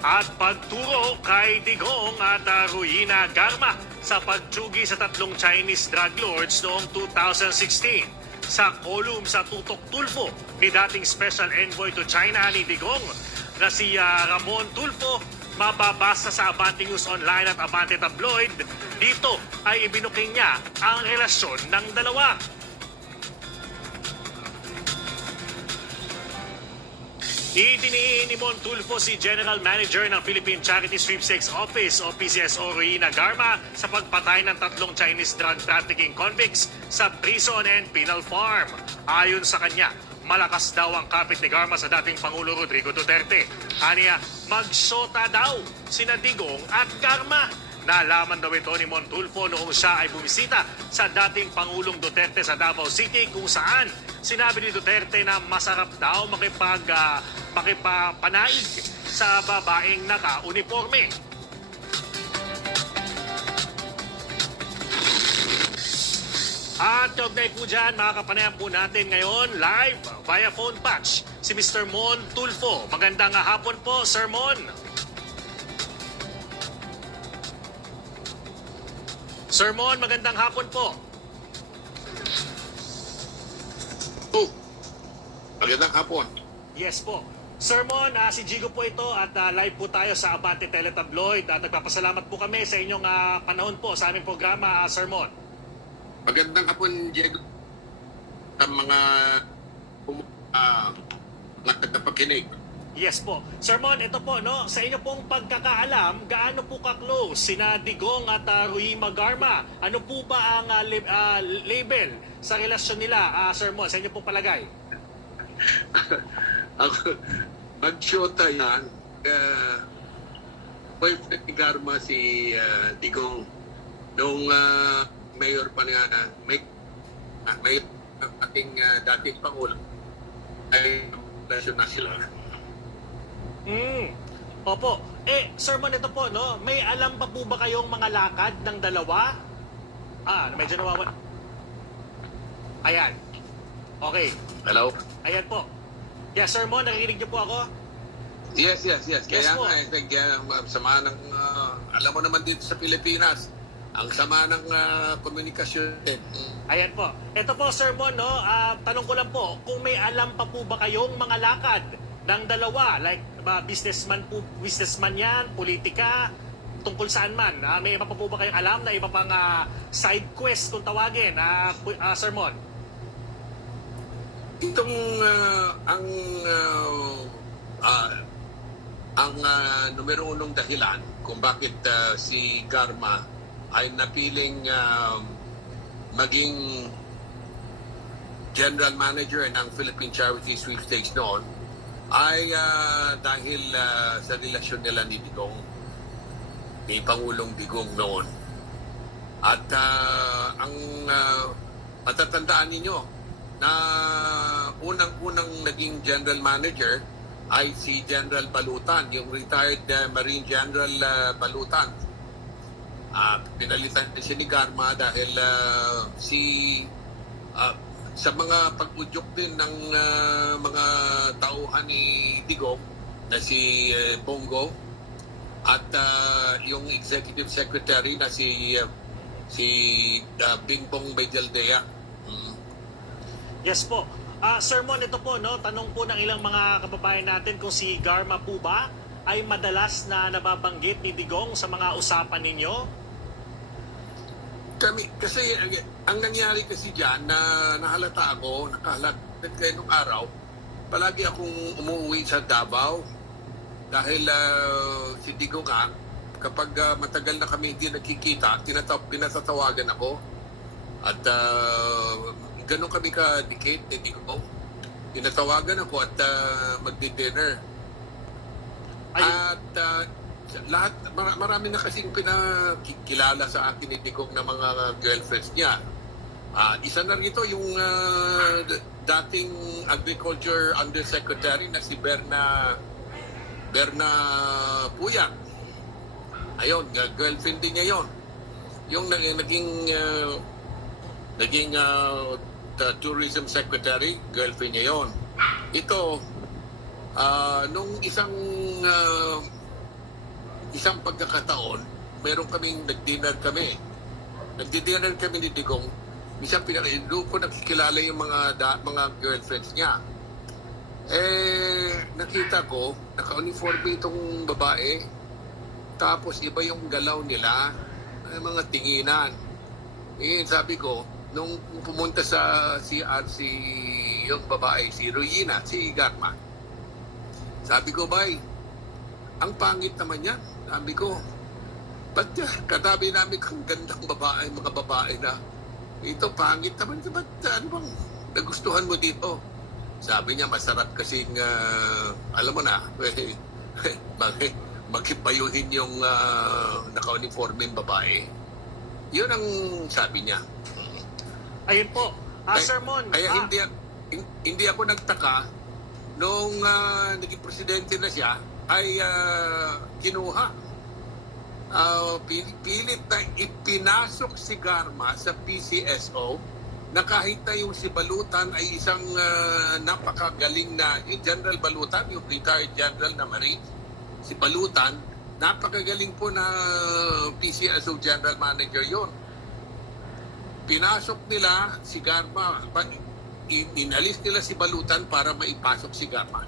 At pagturo kay Digong at Ruina Garma sa pagtsugi sa tatlong Chinese drug lords noong 2016. Sa kolum sa Tutok Tulfo ni dating Special Envoy to China ni Digong na si Ramon Tulfo, mababasa sa Abante News Online at Abante Tabloid. Dito ay ibinuking niya ang relasyon ng dalawa. Idiniin ni Mon Tulfo si General Manager ng Philippine Charity Sweepstakes Office o PCSO Ruina Garma sa pagpatay ng tatlong Chinese drug trafficking convicts sa prison and penal farm. Ayon sa kanya, malakas daw ang kapit ni Garma sa dating Pangulo Rodrigo Duterte. Aniya, magsota daw sina Digong at Garma. Nalaman daw ito ni Mon Tulfo noong siya ay bumisita sa dating Pangulong Duterte sa Davao City kung saan sinabi ni Duterte na masarap daw makipapanaig sa babaeng naka-uniforme. At kaugnay po dyan, makakapanayan po natin ngayon live via phone patch si Mr. Mon Tulfo. Magandang hapon po, Sir Mon. Sir Mon, magandang hapon po. Magandang hapon. Yes po. Sir Mon, si Jigo po ito at live po tayo sa Abante Teletabloid. At nagpapasalamat po kami sa inyong panahon po sa aming programa, Sir Mon. Magandang hapon, Diego. Sa mga nagtapakinig. Yes po. Sir Mon, ito po, no, sa inyo pong pagkakaalam, gaano po ka-close sina Digong at Ruima Garma? Ano po ba ang label sa relasyon nila, Sir Mon, sa inyo pong palagay? Mag-shota yan. Boyfriend ni Garma si Digong. Nung mayor pa niya, mayor ng ating dating Pangulo, ay relasyon na sila. Opo. Sir Mon, ito po, no? May alam pa po ba kayong mga lakad ng dalawa? Medyo nawawala. Ayan. Okay. Hello? Ayan po. Yes, Sir Mon, nakikinig niyo po ako? Yes. Yes Kaya po. nga, sama ng, alam mo naman dito sa Pilipinas, ang sama ng komunikasyon. Ayan po. Ito po, Sir Mon, no? Tanong ko lang po, kung may alam pa po ba kayong mga lakad ng dalawa, like businessman yan, politika, tungkol saan man. May iba pa po ba kayong alam na iba pang side quest kung tawagin, Sir Mon? Itong ang numero unong dahilan kung bakit si Garma ay napiling maging general manager ng Philippine Charity Sweepstakes noon ay dahil sa relasyon nila ni Digong, ni Pangulong Digong noon. At ang matatandaan ninyo na unang-unang naging general manager ay si General Balutan, yung retired Marine General Balutan. Pinalitan siya ni Garma dahil sa mga pag-udyok din ng mga tauhan ni Digong na si Bongo at yung executive secretary na si Bingbong Medialdea. Yes po. Sir Mon, ito po, no, tanong po ng ilang mga kababayan natin kung si Garma po ba ay madalas na nababanggit ni Digong sa mga usapan ninyo? Kasi ang nangyari kasi dyan na nahalata ako, nakahalata kayo nung araw, palagi akong umuwi sa Davao dahil si Digong nga, kapag matagal na kami hindi nagkikita, pinatatawagan ako at ganun kami kadikit ni Digong. Pinatawagan ako at magdi-dinner. At lahat, marami na kasing pinakilala sa akin ni Digong na mga girlfriends niya. Isa na rito yung dating Agriculture Undersecretary na si Berna Puyang. Ayun, girlfriend din niya yon. Yung naging tourism secretary, girlfriend niya yon. Ito, nung isang isang pagkakataon, meron kaming nag-dinner kami. Nagdi-dinner kami ni Digong. Minsan doon ko nakikilala yung mga girlfriends niya. Nakita ko, naka-uniforme itong babae. Tapos iba yung galaw nila, mga tinginan. Sabi ko, nung pumunta sa CRC yung babae, si Royina, si Garma, sabi ko, bay, ang pangit naman yan. Sabi ko, ba't katabi namin kung gandang babae, mga babae na, ito pangit naman, ba't ano bang nagustuhan mo dito? Sabi niya, masarap kasing, alam mo na, magkipayuhin yung naka-uniforme babae. Yun ang sabi niya. Ayun po. Sir Mon. Kaya hindi ako nagtaka nung naging presidente na siya ay kinuha. Pilit na ipinasok si Garma sa PCSO na kahit na yung si Balutan ay isang napakagaling na, yung General Balutan, yung retired General na Marine, si Balutan, napakagaling po na PCSO General Manager yon. Pinasok nila si Garma, inalis nila si Balutan para maipasok si Garma.